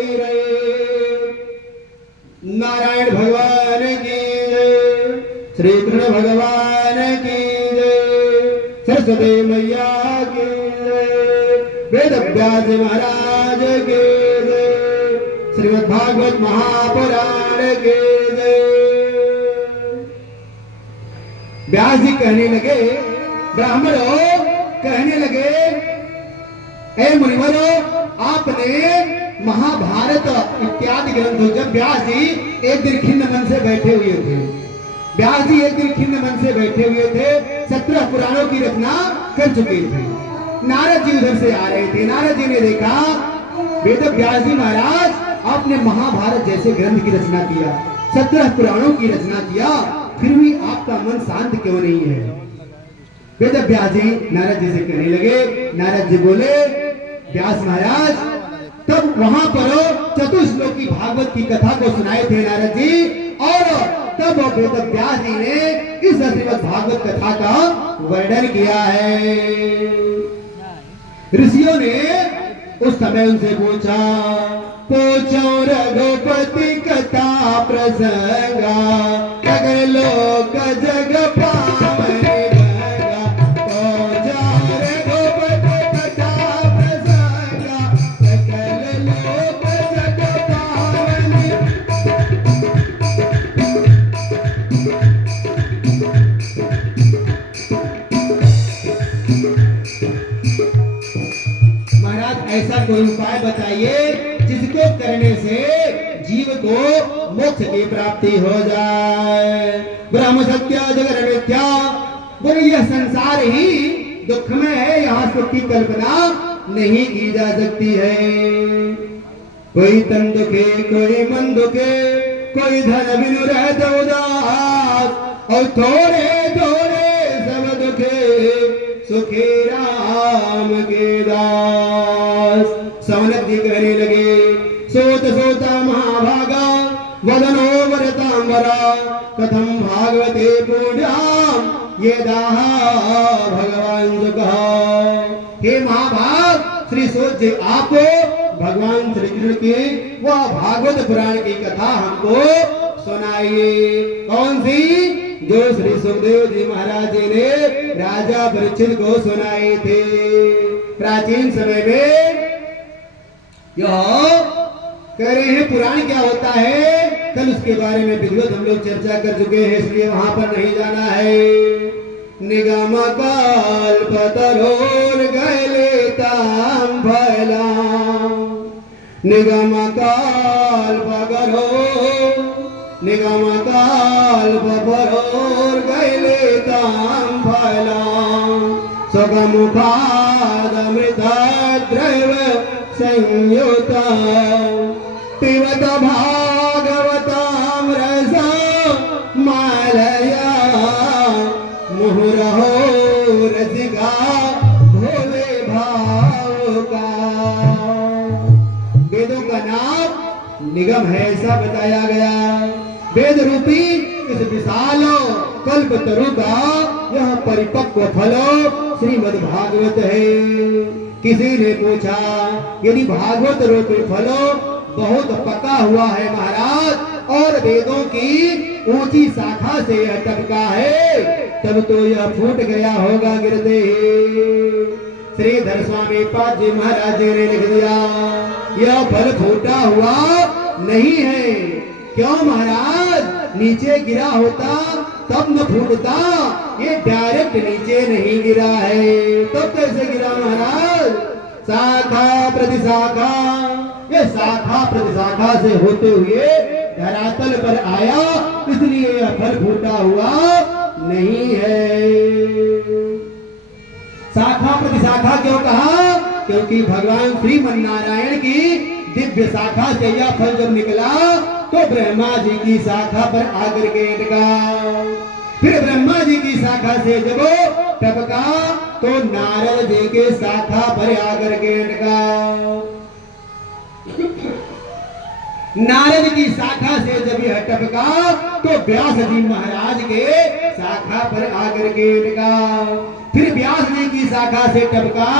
कोई रहे। नारायण भगवान की जय, श्री कृष्ण भगवान की जय, सरस्वती मैया की जय, वेद व्यास महाराज की जय, श्रीमद् भागवत महापुराण की जय। व्यास जी कहने लगे, ब्राह्मणों कहने लगे, हे मुनिवरों, आपने महाभारत इत्यादि ग्रंथों, जब व्यास जी एक दिन खिन्न मन से बैठे हुए थे, व्यास जी एक दिन खिन्न मन से बैठे हुए थे, 17 पुराणों की रचना कर चुके थे। नारद जी उधर से आ रहे थे। नारद जी ने देखा, वेद व्यास जी महाराज, आपने महाभारत जैसे ग्रंथ की रचना किया, 17 पुराणों की रचना किया, फिर भी आपका मन शांत क्यों नहीं है? वेद व्यास जी नारद जी से कहने लगे। नारद जी बोले, व्यास महाराज, तब वहां पर चतुश्लोकी भागवत की कथा को सुनाए थे नारद जी, और तब वेद व्यास जी ने इस श्रीमद् भागवत कथा का वर्णन किया है। ऋषियों ने उस समय उनसे पूछा, पूछो रघुपति कथा प्रसंगा, अगर लोक जग पावनी गंगा, पूछो रघुपति कथा प्रसंगा, अगर लोक जग पावनी। महाराज, ऐसा कोई उपाय बताइए जिसको करने से जीव को मोक्ष की प्राप्ति हो जाए। ब्रह्म सत्य जगत मिथ्या, बोले यह संसार ही दुखमय है, यहाँ सुख की कल्पना नहीं की जा सकती है। कोई तन दुखे, कोई मन दुखे, कोई धन बिनु रहते उदास, और थोड़े थोड़े सब दुखे, सुखी राम के दास। सौनक जी कहने लगे, सोत सोता महाभागा, वदनो वरतांबरा, कथम भागवते पुण्याम ये दाहा भगवान सुखा। हे महाभाग श्री सोत जी, आप भगवान श्री कृष्ण की वह भागवत पुराण की कथा हमको सुनाइए। कौन सी? जो श्री सुखदेव जी महाराज जी ने राजा परीक्षित को सुनाए थे। प्राचीन समय में यह कह रहे हैं पुराण क्या होता है, कल उसके बारे में विधिवत हम लोग चर्चा कर चुके हैं, इसलिए वहां पर नहीं जाना है। निगम कल्पतरोर गैलेताम फैला, निगम कल्पतरो, निगम कल्पतरोर गैलेताम फैला, स्वगमुखादमृतद्रव संयुता, पिबत भागवताम रस मालया, मुहुरहो रसिका भोले भाव का। वेदों का नाम निगम है, ऐसा बताया गया। वेद रूपी इस विशाल कल्प तरु का यह परिपक्व फल श्रीमद् भागवत है। किसी ने पूछा, यदि भागवत रूपी फल बहुत पका हुआ है महाराज, और वेदों की ऊंची शाखा से यह टपका है, तब तो यह फूट गया होगा गिरते ही। श्रीधर स्वामी पाद जी महाराज जी ने लिख दिया, यह फल फूटा हुआ नहीं है। क्यों महाराज? नीचे गिरा होता तब न फूटता, ये डायरेक्ट नीचे नहीं गिरा है, तब कैसे गिरा महाराज? शाखा प्रतिशाखा, ये शाखा प्रतिशाखा से होते हुए धरातल पर आया, इसलिए यह फल फूटा हुआ नहीं है। शाखा प्रतिशाखा क्यों कहा? क्योंकि भगवान श्रीमन्नारायण की दिव्य शाखा से यह फल जब निकला तो ब्रह्मा जी की शाखा पर आकर के अटका, फिर ब्रह्मा जी की शाखा से जब टपका तो नारद जी के शाखा पर आकर के अटका, नारद की शाखा से जब यह टपका तो व्यास जी महाराज के शाखा पर आकर के अटका, फिर व्यास जी की शाखा से टपका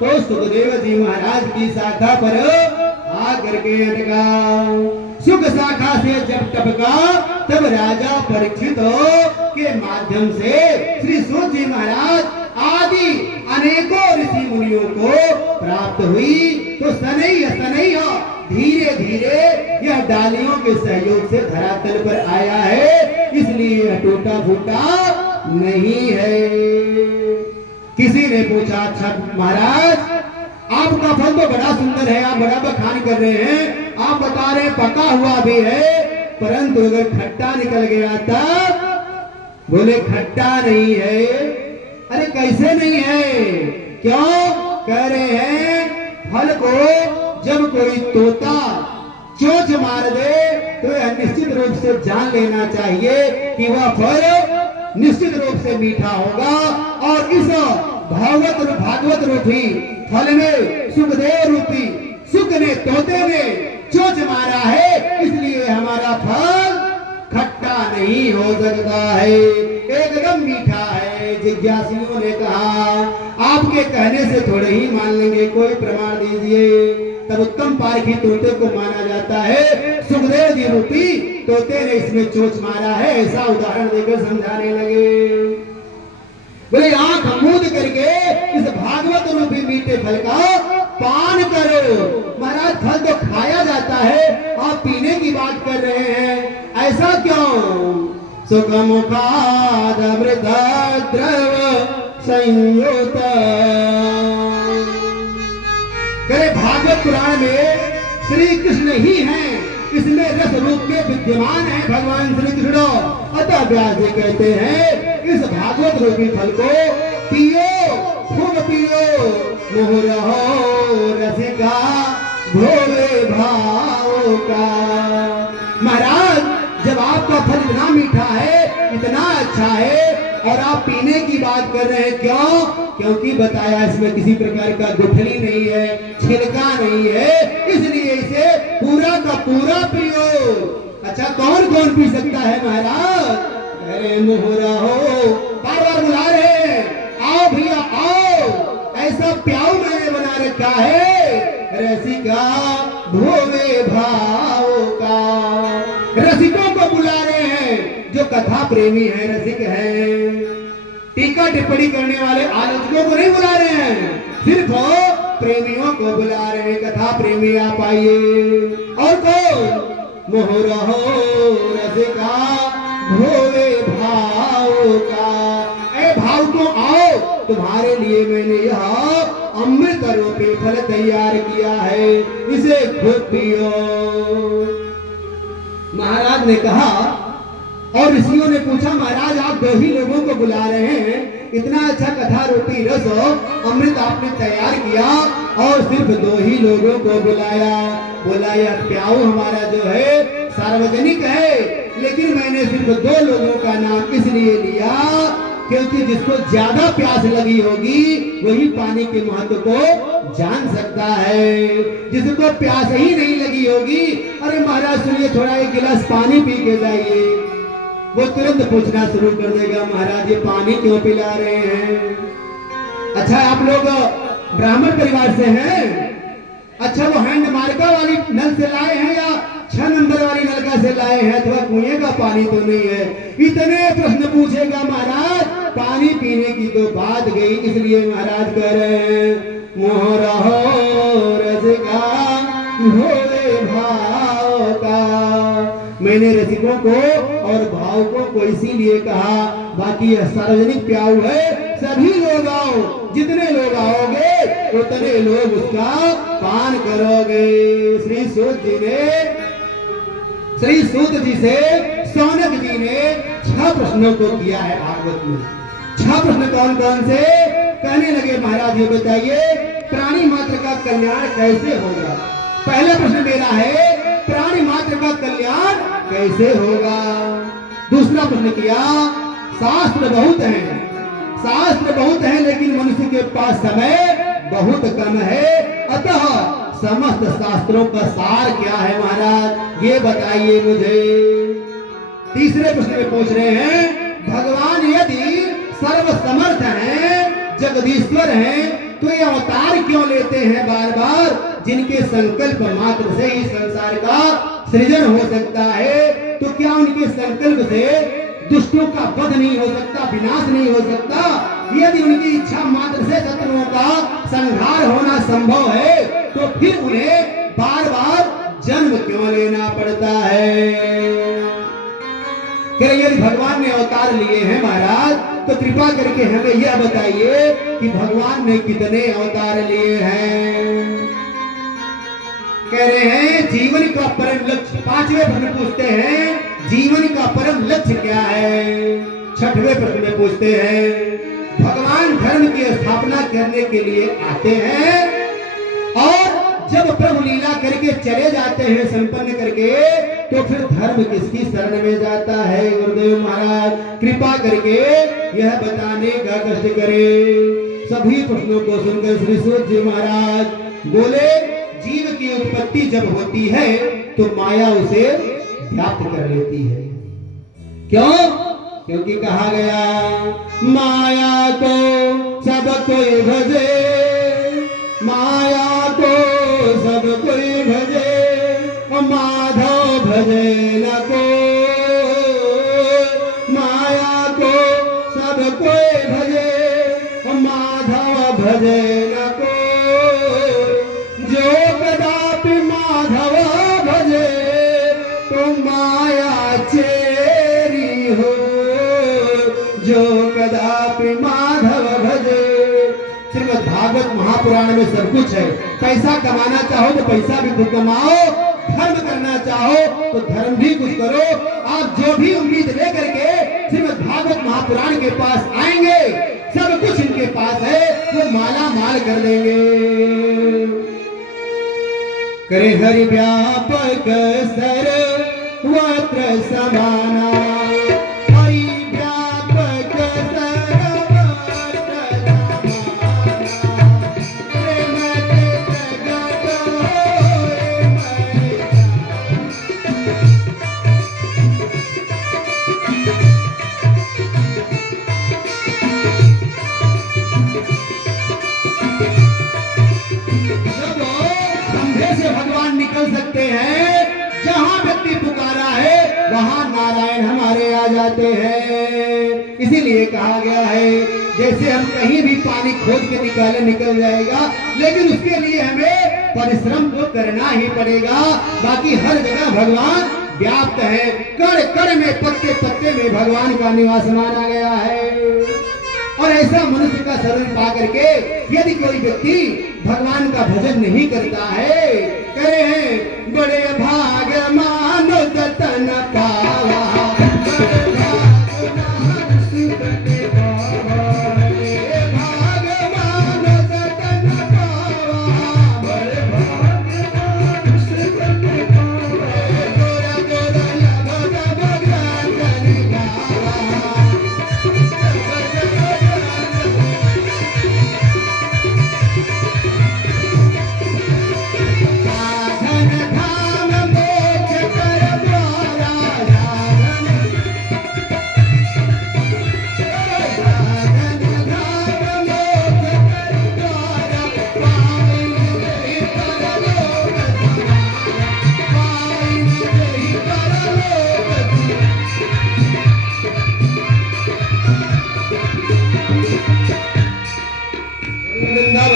तो सुखदेव जी महाराज की शाखा पर आकर के अटका। सुख शाखा से जब टपका तब राजा परीक्षित के माध्यम से श्री सूत जी महाराज आदि अनेकों ऋषि मुनियों को प्राप्त हुई। तो सनई सनई धीरे धीरे यह डालियों के सहयोग से धरातल पर आया है, इसलिए यह टूटा फूटा नहीं है। किसी ने पूछा, अच्छा महाराज आपका फल तो बड़ा सुंदर है, आप बड़ा बखान कर रहे हैं, आप बता रहे पका हुआ भी है, परंतु अगर खट्टा निकल गया तब? बोले खट्टा नहीं है। अरे कैसे नहीं है? क्यों? कह रहे हैं फल को जब कोई तोता चोंच मार दे तो यह निश्चित रूप से जान लेना चाहिए कि वह फल निश्चित रूप से मीठा होगा। और इस भागवत रूपी फल में सुखदेव रूपी सुख ने तोते ने चोंच मारा है, इसलिए हमारा फल खट्टा नहीं हो सकता है, एकदम मीठा है। जिज्ञासुओं ने कहा आपके कहने से थोड़े ही मान लेंगे, कोई प्रमाण दीजिए। तब उत्तम पारखी तोते को माना जाता है, सुखदेव जी रूपी तोते ने इसमें चोंच मारा है, ऐसा उदाहरण देकर समझाने लगे। बोले आंख मूंद करके इस भागवत रूपी मीठे फल का पान करो। महाराज फल तो खाया जाता है, आप पीने की बात कर रहे हैं, ऐसा क्यों? सुख मुखाद अमृत द्रव संयुत। करे भागवत पुराण में श्री कृष्ण ही हैं, इसमें रस रूप में विद्यमान है भगवान श्री कृष्ण। अतः व्यास जी कहते हैं इस भागवत रूपी फल को पियो, खूब पियो, मोह रहो रसिका भोले भाव का। महाराज जब आपका फल इतना मीठा है, इतना अच्छा है, और आप पीने की बात कर रहे हैं, क्यों? क्योंकि बताया इसमें किसी प्रकार का गुठली नहीं है, छिलका नहीं है, इसलिए इसे पूरा का पूरा पियो। अच्छा कौन कौन पी सकता है महाराज? अरे मोहरा हो, बार बार बुला रहे, आओ भैया आओ, ऐसा प्याऊ मैंने बना रखा है, रसिका भोले भाव का। रसिकों को बुला रहे हैं, जो कथा प्रेमी है, रसिक है। टीका टिप्पणी करने वाले आलोचकों को नहीं बुला रहे हैं, सिर्फ प्रेमियों को बुला रहे हैं, कथा प्रेमी आप आइए। और कौन? मोहरा हो रसिका भोले भाव का। ए भाव को आओ, तुम्हारे लिए मैंने यह अमृत रूपी फल तैयार किया है, इसे खूब पियो। महाराज ने कहा, और ऋषियों ने पूछा महाराज आप दो ही लोगों को बुला रहे हैं, इतना अच्छा कथा रूपी रस अमृत आपने तैयार किया और सिर्फ दो ही लोगों को बुलाया। बोला यह प्याऊ हमारा जो है सार्वजनिक है, लेकिन मैंने सिर्फ दो लोगों का नाम इसलिए लिया क्योंकि जिसको ज्यादा प्यास लगी होगी वही पानी के महत्व को जान सकता है। जिसको प्यास ही नहीं लगी होगी, अरे महाराज सुनिए थोड़ा एक गिलास पानी पी के जाइए, वो तुरंत पूछना शुरू कर देगा महाराज ये पानी क्यों पिला रहे हैं? अच्छा आप लोग ब्राह्मण परिवार से हैं? अच्छा वो हैंड मार्का वाली नल से लाए हैं या 6 नंबर वाली नलका से लाए हैं, अथवा कुएं का पानी तो नहीं है? इतने प्रश्न पूछेगा महाराज, पानी पीने की तो बात गई, इसलिए महाराज कह रहे हैं मोहरा हो रसिका भोले भाव का। मैंने रसिकों को और भावुकों को इसीलिए कहा, बाकी यह सार्वजनिक प्याऊ है, सभी लोग आओ, जितने लोग आओगे उतने लोग उसका पान करोगे। श्री सूत जी से सौनक जी ने 6 प्रश्नों को किया है भागवत में। 6 प्रश्न कौन कौन से? कहने लगे महाराज ये बताइए प्राणी मात्र का कल्याण कैसे होगा? पहला प्रश्न मेरा है प्राणी मात्र का कल्याण कैसे होगा? दूसरा प्रश्न किया शास्त्र बहुत हैं लेकिन मनुष्य के पास समय बहुत कम है, अतः समस्त शास्त्रों का सार क्या है महाराज ये बताइए मुझे। तीसरे प्रश्न में पूछ रहे हैं भगवान यदि सर्व समर्थ हैं, जगदीश्वर हैं तो ये अवतार क्यों लेते हैं बार बार, जिनके संकल्प मात्र से ही संसार का सृजन हो सकता है। तो क्या उनके संकल्प से दुष्टों का वध नहीं हो सकता, विनाश नहीं हो सकता? यदि उनकी इच्छा मात्र से शत्रुओं का संहार होना संभव है तो फिर उन्हें बार बार जन्म क्यों लेना पड़ता है? यदि भगवान ने अवतार लिए हैं महाराज, तो कृपा करके हमें यह बताइए कि भगवान ने कितने अवतार लिए हैं? कह रहे हैं जीवन का परम लक्ष्य। 5वें प्रश्न पूछते हैं जीवन का परम लक्ष्य क्या है? 6वें प्रश्न में पूछते हैं भगवान धर्म की स्थापना करने के लिए आते हैं और जब प्रभु लीला करके चले जाते हैं संपन्न करके, तो फिर धर्म किसकी शरण में जाता है? गुरुदेव महाराज कृपा करके यह बताने का कष्ट करें। सभी प्रश्नों को सुनकर श्री सूत जी महाराज बोले जीव की उत्पत्ति जब होती है तो माया उसे व्याप्त कर लेती है। क्यों? क्योंकि कहा गया माया को सब कोई भजे, माया को सब कोई भजे, माधव भजे न को। माया को सब कोई भजे, माधव भजे न को। जो कदापि माधव भजे तो माया चेरी हो, जो कदापि माधव भजे। श्रीमद् भागवत महापुराण में सब कुछ है। पैसा कमाना चाहो तो पैसा भी खुद कमाओ, धर्म करना चाहो तो धर्म भी कुछ करो। आप जो भी उम्मीद लेकर के श्रीमद् भागवत महापुराण के पास आएंगे, सब कुछ इनके पास है, वो माला माल कर देंगे। करे हरि व्यापक सर्वत्र समाना, हरि व्यापक सर्वत्र समाना, प्रेम जगत होए भगवान निकल सकते हैं। जहां व्यक्ति पुकारा है वहां नारायण हमारे आ जाते हैं। इसीलिए कहा गया है जैसे हम कहीं भी पानी खोद के निकाले निकल जाएगा, लेकिन उसके लिए हमें परिश्रम तो करना ही पड़ेगा। बाकी हर जगह भगवान व्याप्त है, कण कण में पत्ते पत्ते में भगवान का निवास माना गया है। और ऐसा मनुष्य का शरण पा करके यदि कोई व्यक्ति भगवान का भजन नहीं करता है, कह रहे हैं बड़े भाग मानो तन पावा,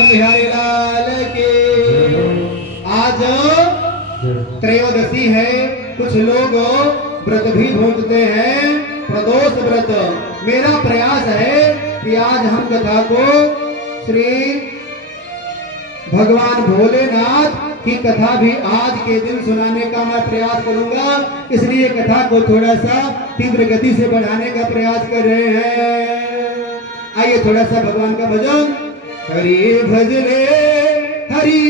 बिहारी लाल के। आज त्रयोदशी है, कुछ लोग व्रत भी भूखते हैं, प्रदोष व्रत। मेरा प्रयास है कि आज हम कथा को श्री भगवान भोलेनाथ की कथा भी आज के दिन सुनाने का मैं प्रयास करूंगा। इसलिए कथा को थोड़ा सा तीव्र गति से बढ़ाने का प्रयास कर रहे हैं। आइए थोड़ा सा भगवान का भजन। हरि भजने हरि